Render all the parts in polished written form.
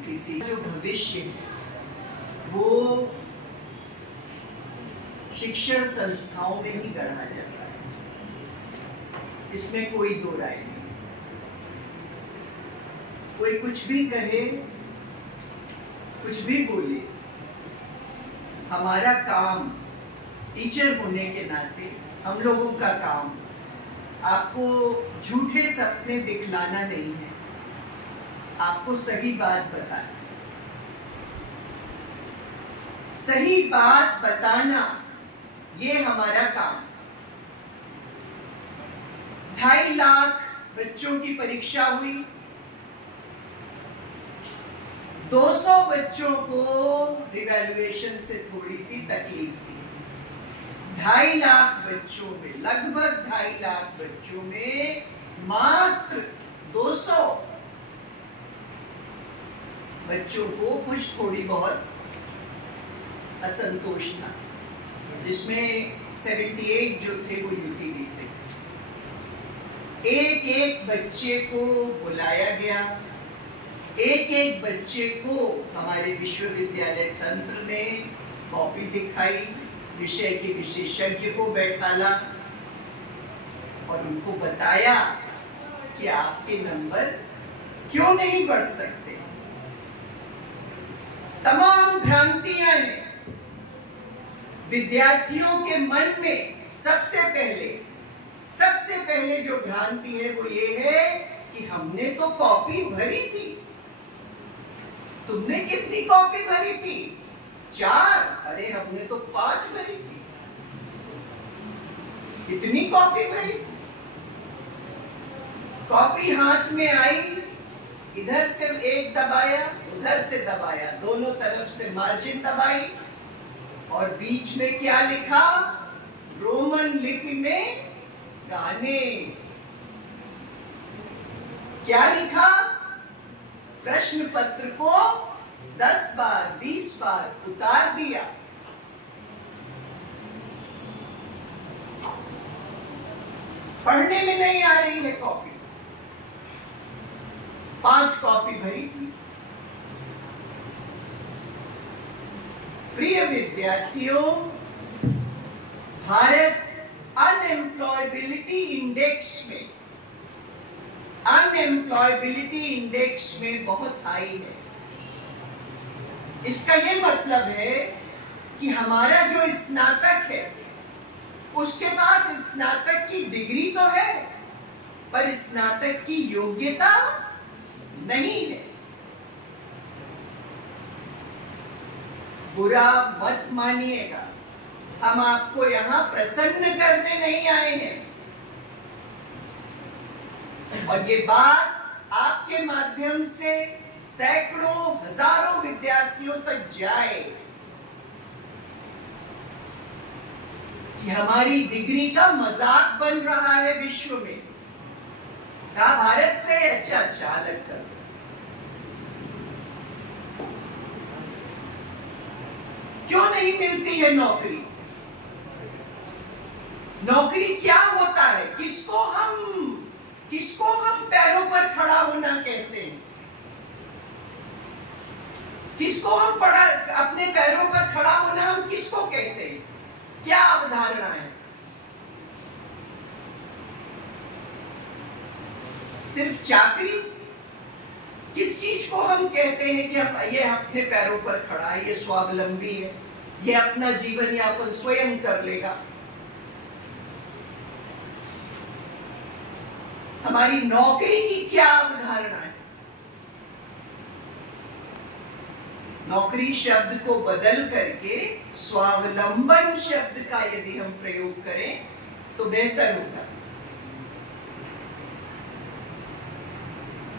NCC जो भविष्य है वो शिक्षण संस्थाओं में ही गढ़ा जाता है, इसमें कोई दो राय नहीं। कोई कुछ भी कहे, कुछ भी बोले, हमारा काम टीचर होने के नाते हम लोगों का काम आपको झूठे सपने दिखलाना नहीं है, आपको सही बात बताना। सही बात बताना ये हमारा काम। 2.5 लाख बच्चों की परीक्षा हुई, 200 बच्चों को रिवैल्यूएशन से थोड़ी सी तकलीफ थी। 2.5 लाख बच्चों में, लगभग 2.5 लाख बच्चों में मात्र 200 बच्चों को कुछ थोड़ी बहुत असंतोष था, जिसमें 78 जो थे वो यूटीडी से। एक एक बच्चे को बुलाया गया, एक एक बच्चे को हमारे विश्वविद्यालय तंत्र ने कॉपी दिखाई, विषय के विशेषज्ञ को बैठाला और उनको बताया कि आपके नंबर क्यों नहीं बढ़ सकते। तमाम भ्रांतियां हैं विद्यार्थियों के मन में। सबसे पहले जो भ्रांति है वो ये है कि हमने तो कॉपी भरी थी। तुमने कितनी कॉपी भरी थी? 4। अरे हमने तो 5 भरी थी। कितनी कॉपी भरी थी? कॉपी हाथ में आई, इधर से एक दबाया, उधर से दबाया, दोनों तरफ से मार्जिन दबाई और बीच में क्या लिखा? रोमन लिपि में गाने। क्या लिखा? प्रश्न पत्र को 10 बार 20 बार उतार दिया। पढ़ने में नहीं आ रही है कॉपी। 5 कॉपी भरी थी। प्रिय विद्यार्थियों, भारत अनएम्प्लॉयबिलिटी इंडेक्स में बहुत हाई है। इसका ये मतलब है कि हमारा जो स्नातक है उसके पास स्नातक की डिग्री तो है पर स्नातक की योग्यता नहीं है। बुरा मत मानिएगा, हम आपको यहां प्रसन्न करने नहीं आए हैं और ये बात आपके माध्यम से सैकड़ों हजारों विद्यार्थियों तक जाए कि हमारी डिग्री का मजाक बन रहा है विश्व में। कहा भारत से? अच्छा अलग कर। क्यों नहीं मिलती है नौकरी? नौकरी क्या होता है? किसको हम पैरों पर खड़ा होना कहते हैं? किसको हम अपने पैरों पर खड़ा होना हम किसको कहते हैं? क्या अवधारणा है? सिर्फ चाकरी? किस चीज को हम कहते हैं कि ये अपने पैरों पर खड़ा है, ये स्वावलंबी है, ये अपना जीवन यापन स्वयं कर लेगा? हमारी नौकरी की क्या अवधारणा है? नौकरी शब्द को बदल करके स्वावलंबन शब्द का यदि हम प्रयोग करें तो बेहतर होगा।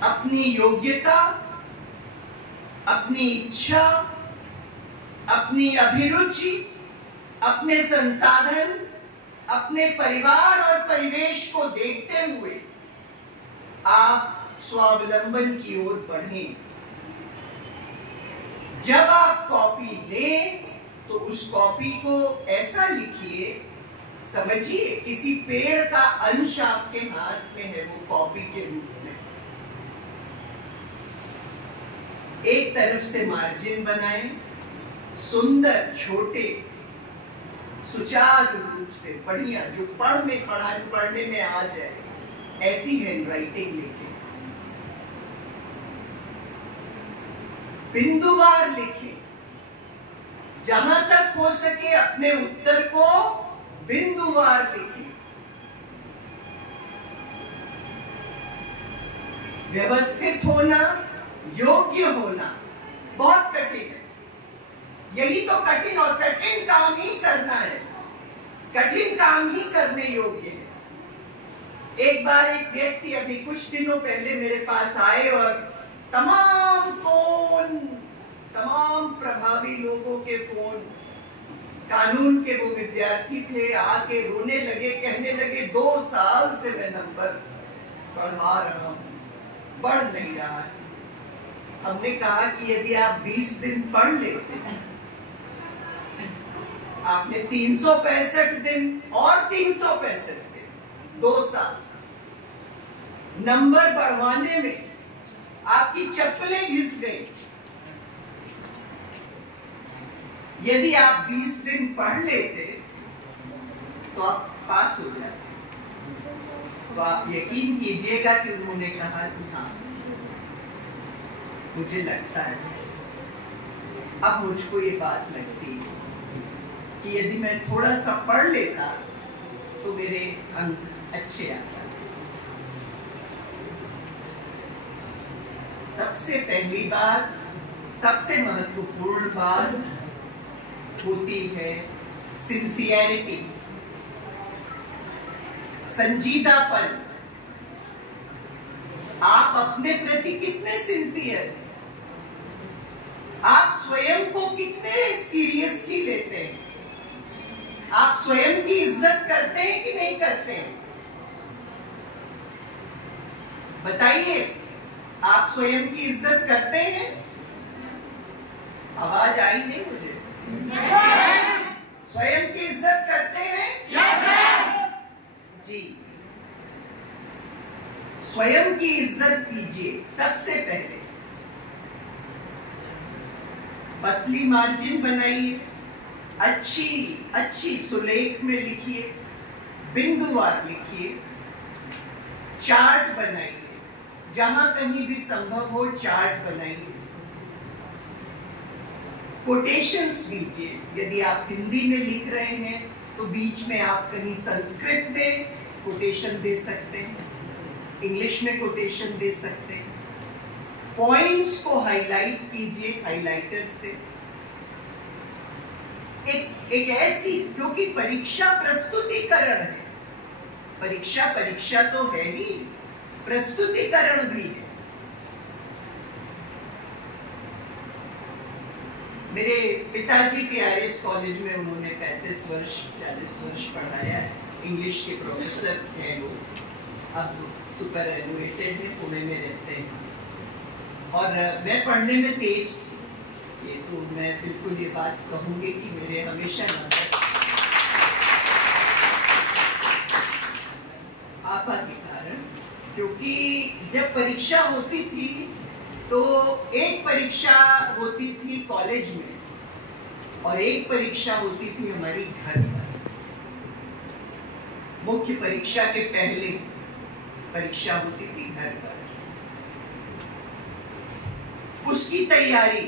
अपनी योग्यता, अपनी इच्छा, अपनी अभिरुचि, अपने संसाधन, अपने परिवार और परिवेश को देखते हुए आप स्वावलंबन की ओर बढ़ें। जब आप कॉपी लें तो उस कॉपी को ऐसा लिखिए, समझिए किसी पेड़ का अंश आपके हाथ में है, वो कॉपी के रूप में। एक तरफ से मार्जिन बनाएं, सुंदर छोटे सुचारू रूप से बढ़िया, जो पढ़ने में आ जाए ऐसी हैंडराइटिंग लिखें। बिंदुवार लिखें, जहां तक हो सके अपने उत्तर को बिंदुवार लिखें। व्यवस्थित होना, योग्य होना बहुत कठिन है। यही तो कठिन और कठिन काम ही करना है, कठिन काम ही करने योग्य है। एक बार एक व्यक्ति अभी कुछ दिनों पहले मेरे पास आए और तमाम प्रभावी लोगों के फोन, कानून के वो विद्यार्थी थे, आके रोने लगे, कहने लगे 2 साल से मैं नंबर बढ़वा रहा हूं, बढ़ नहीं रहा है। हमने कहा कि यदि आप 20 दिन पढ़ लेते, आपने 365 दिन और 365 दिन, 2 साल, नंबर बढ़वाने में आपकी चप्पलें घिस गई। यदि आप 20 दिन पढ़ लेते तो आप पास हो जाते। तो आप यकीन कीजिएगा कि उन्होंने कहा कि हाँ, मुझे लगता है, अब मुझको ये बात लगती है कि यदि मैं थोड़ा सा पढ़ लेता तो मेरे अंक अच्छे आ जाते। सबसे पहली बात, सबसे महत्वपूर्ण बात होती है सिंसियरिटी, संजीदापन। आप अपने प्रति कितने सिंसियर हैं? आप स्वयं को कितने सीरियसली लेते हैं? आप स्वयं की इज्जत करते हैं कि नहीं करते हैं? बताइए, आप स्वयं की इज्जत करते हैं? आवाज आई नहीं मुझे। स्वयं की इज्जत करते हैं? जी, स्वयं की इज्जत कीजिए सबसे पहले। पतली मार्जिन बनाइए, अच्छी सुलेख में लिखिए, बिंदुवार लिखिए, चार्ट बनाइए, जहां कहीं भी संभव हो चार्ट बनाइए, कोटेशंस दीजिए। यदि आप हिंदी में लिख रहे हैं तो बीच में आप कहीं संस्कृत में कोटेशन दे सकते हैं, इंग्लिश में कोटेशन दे सकते हैं। पॉइंट्स को हाईलाइट कीजिए हाइलाइटर से। एक ऐसी, क्योंकि परीक्षा प्रस्तुतिकरण है, परीक्षा तो है ही, प्रस्तुतिकरण भी है। मेरे पिताजी टीआरएस कॉलेज में उन्होंने 40 वर्ष पढ़ाया है, इंग्लिश के प्रोफेसर हैं वो, अब सुपर एजुकेटेड है, पुणे में रहते हैं। और मैं पढ़ने में तेज थी, ये तो मैं बिल्कुल ये बात कहूंगी कि मेरे हमेशा नंबर आपा के कारण, क्योंकि जब परीक्षा होती थी तो एक परीक्षा होती थी कॉलेज में और एक परीक्षा होती थी हमारी घर पर। मुख्य परीक्षा के पहले परीक्षा होती थी घर पर, उसकी तैयारी।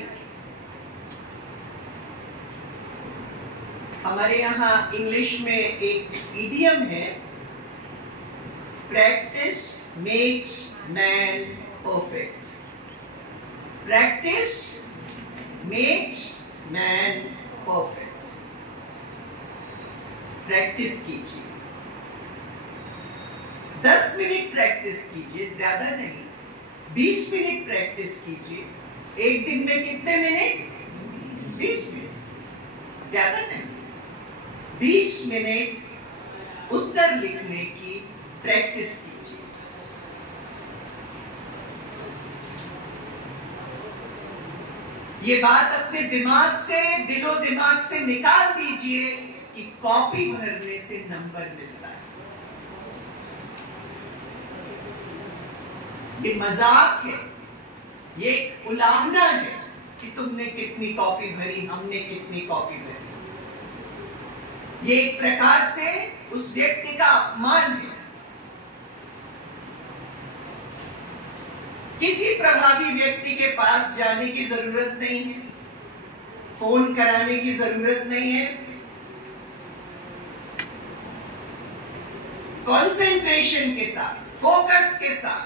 हमारे यहाँ इंग्लिश में एक इडियम है, practice makes man perfect. Practice makes man perfect. Practice कीजिए, 10 मिनट प्रैक्टिस कीजिए, ज्यादा नहीं, 20 मिनट प्रैक्टिस कीजिए। एक दिन में कितने मिनट? 20 मिनट, ज्यादा नहीं, 20 मिनट उत्तर लिखने की प्रैक्टिस कीजिए। ये बात अपने दिमाग से, दिलो दिमाग से निकाल दीजिए कि कॉपी भरने से नंबर मिलता है। ये मजाक है, ये उलाहना है कि तुमने कितनी कॉपी भरी, हमने कितनी कॉपी भरी। ये एक प्रकार से उस व्यक्ति का अपमान है। किसी प्रभावी व्यक्ति के पास जाने की जरूरत नहीं है, फोन कराने की जरूरत नहीं है। कंसंट्रेशन के साथ, फोकस के साथ,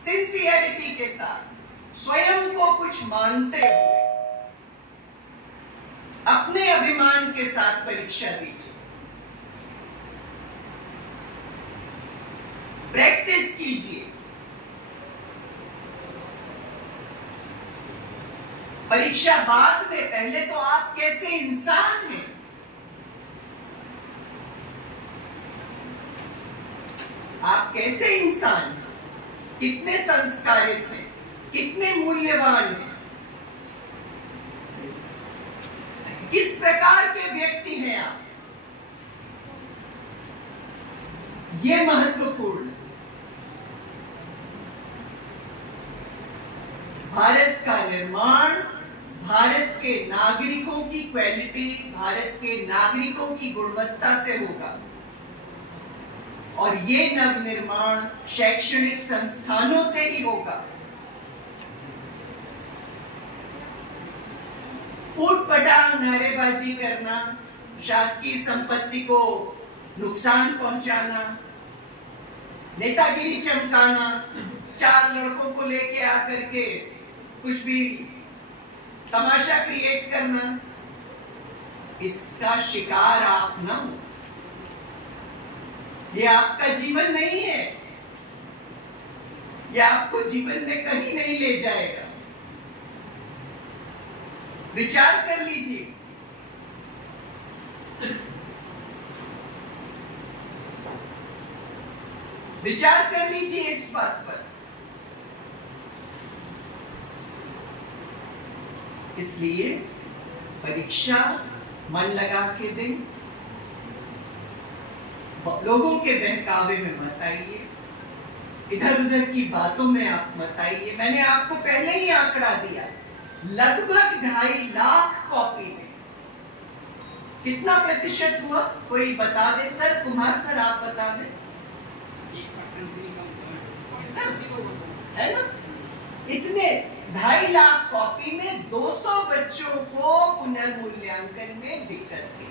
सिंसियरिटी के साथ, स्वयं को कुछ मानते हुए अपने अभिमान के साथ परीक्षा दीजिए, प्रैक्टिस कीजिए। परीक्षा बाद में, पहले तो आप कैसे इंसान हैं, आप कैसे इंसान हैं, कितने संस्कारित हैं, कितने मूल्यवान हैं, किस प्रकार के व्यक्ति हैं आप, ये महत्वपूर्ण है। भारत का निर्माण भारत के नागरिकों की क्वालिटी, भारत के नागरिकों की गुणवत्ता से होगा, और ये नवनिर्माण शैक्षणिक संस्थानों से ही होगा। ऊटपटांग नारेबाजी करना, शासकीय संपत्ति को नुकसान पहुंचाना, नेतागिरी चमकाना, चार लड़कों को लेके आकर के कुछ भी तमाशा क्रिएट करना, इसका शिकार आप न हो। ये आपका जीवन नहीं है, ये आपको जीवन में कहीं नहीं ले जाएगा। विचार कर लीजिए। विचार कर लीजिए इस बात पर। इसलिए परीक्षा मन लगा के दें, लोगों के बहकावे में मत आइए, इधर उधर की बातों में आप मत आइए। मैंने आपको पहले ही आंकड़ा दिया, लगभग 2.5 लाख कॉपी में कितना प्रतिशत हुआ, कोई बता दे सर, कुमार सर आप बता दें। है ना, इतने 2.5 लाख कॉपी में 200 बच्चों को पुनर्मूल्यांकन में दिक्कत थी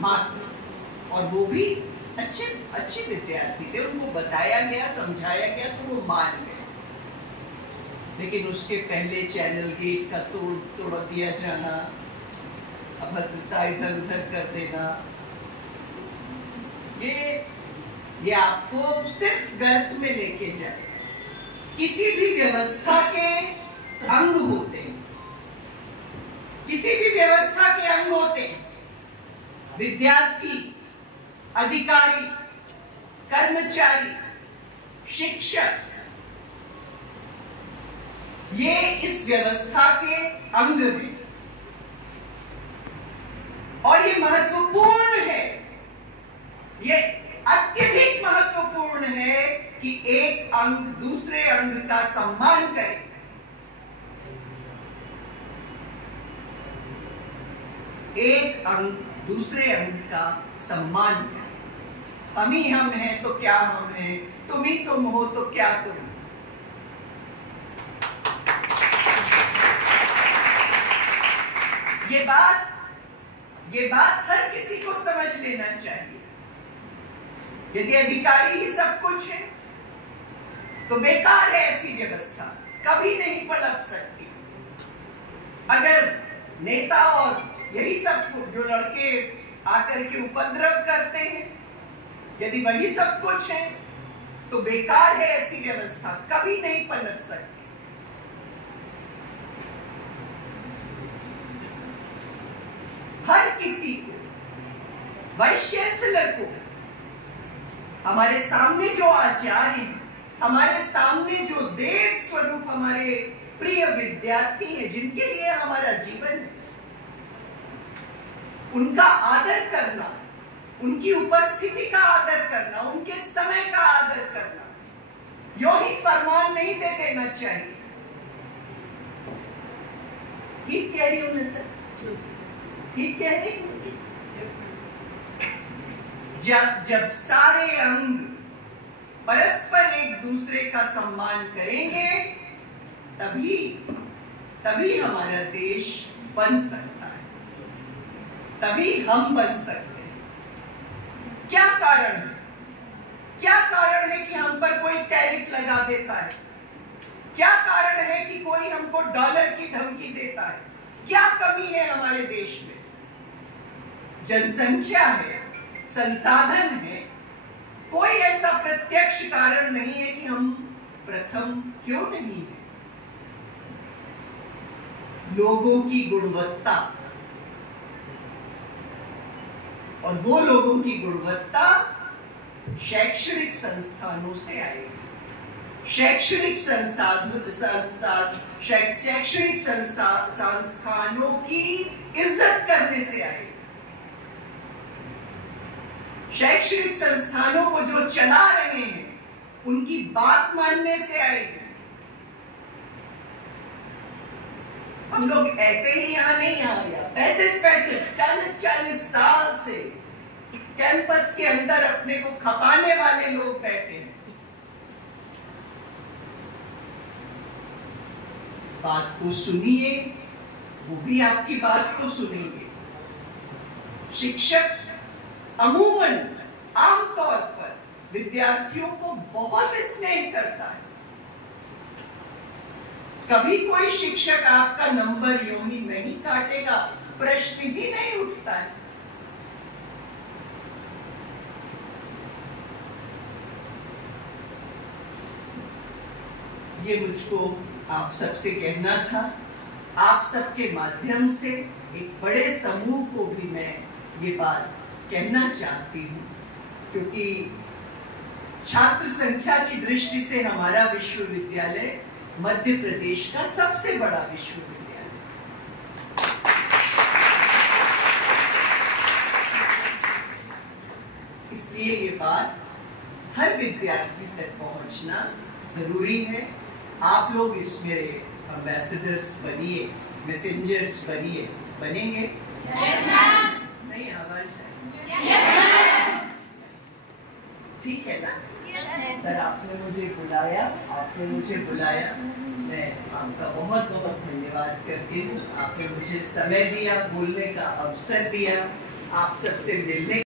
मात्र, और वो भी अच्छे विद्यार्थी थे, उनको बताया गया, समझाया गया तो वो मान गए। लेकिन उसके पहले चैनल गेट का तोड़ दिया जाना, अभद्रता इधर उधर कर देना, ये आपको सिर्फ गर्त में लेके जाए। किसी भी व्यवस्था के अंग होते हैं, किसी भी व्यवस्था के अंग होते हैं, विद्यार्थी, अधिकारी, कर्मचारी, शिक्षक, ये इस व्यवस्था के अंग हैं, और ये महत्वपूर्ण है, ये अत्यधिक महत्वपूर्ण है कि एक अंग दूसरे अंग का सम्मान करे। एक अंग दूसरे अंग का सम्मान करे। हम ही हम हैं तो क्या हम हैं, तुम ही तुम हो तो क्या तुम। ये बात हर किसी को समझ लेना चाहिए। यदि अधिकारी ही सब कुछ है तो बेकार है ऐसी व्यवस्था, कभी नहीं पलट सकती। अगर नेता और यही सब जो लड़के आकर के उपद्रव करते हैं, यदि वही सब कुछ है तो बेकार है ऐसी व्यवस्था, कभी नहीं पलट सकती। हर किसी को, वाइस चांसलर को, हमारे सामने जो आचार्य हैं, हमारे सामने जो देव स्वरूप हमारे प्रिय विद्यार्थी हैं, जिनके लिए हमारा जीवन है, उनका आदर करना, उनकी उपस्थिति का आदर करना, उनके समय का आदर करना, यो ही फरमान नहीं दे देना चाहिए। ठीक कह रही हूं मैं सर? ठीक कह रही हूं? जब सारे अंग परस्पर एक दूसरे का सम्मान करेंगे तभी हमारा देश बन सकता है, तभी हम बन सकते हैं। क्या कारण है? क्या कारण है कि हम पर कोई टैरिफ लगा देता है? क्या कारण है कि कोई हमको डॉलर की धमकी देता है? क्या कमी है हमारे देश में? जनसंख्या है, संसाधन है। कोई ऐसा प्रत्यक्ष कारण नहीं है कि हम प्रथम क्यों नहीं है। लोगों की गुणवत्ता, और वो लोगों की गुणवत्ता शैक्षणिक संस्थानों से आएगी। शैक्षणिक संस्थानों की इज्जत करने से आएगी। शैक्षणिक संस्थानों को जो चला रहे हैं उनकी बात मानने से आएगी। हम लोग ऐसे ही यहां नहीं आ गया, 35-40 साल से कैंपस के अंदर अपने को खपाने वाले लोग बैठे हैं। बात को सुनिए, वो भी आपकी बात को सुनेंगे। शिक्षक अमूमन आमतौर पर विद्यार्थियों को बहुत स्नेह करता है। कभी कोई शिक्षक आपका नंबर यूं ही नहीं काटेगा, प्रश्न ही नहीं उठता है। ये मुझको आप सबसे कहना था। आप सबके माध्यम से एक बड़े समूह को भी मैं ये बात कहना चाहती हूँ, क्योंकि छात्र संख्या की दृष्टि से हमारा विश्वविद्यालय मध्य प्रदेश का सबसे बड़ा विश्वविद्यालय। इसलिए ये बात हर विद्यार्थी तक पहुंचना जरूरी है। आप लोग इसमें एम्बेसडर्स बनिए, मैसेंजर्स बनिए। बनेंगे? yes, नहीं, आवाज है। ठीक है ना? सर आपने मुझे बुलाया, मैं आपका बहुत बहुत धन्यवाद करती हूँ। आपने मुझे समय दिया, बोलने का अवसर दिया, आप सबसे मिलने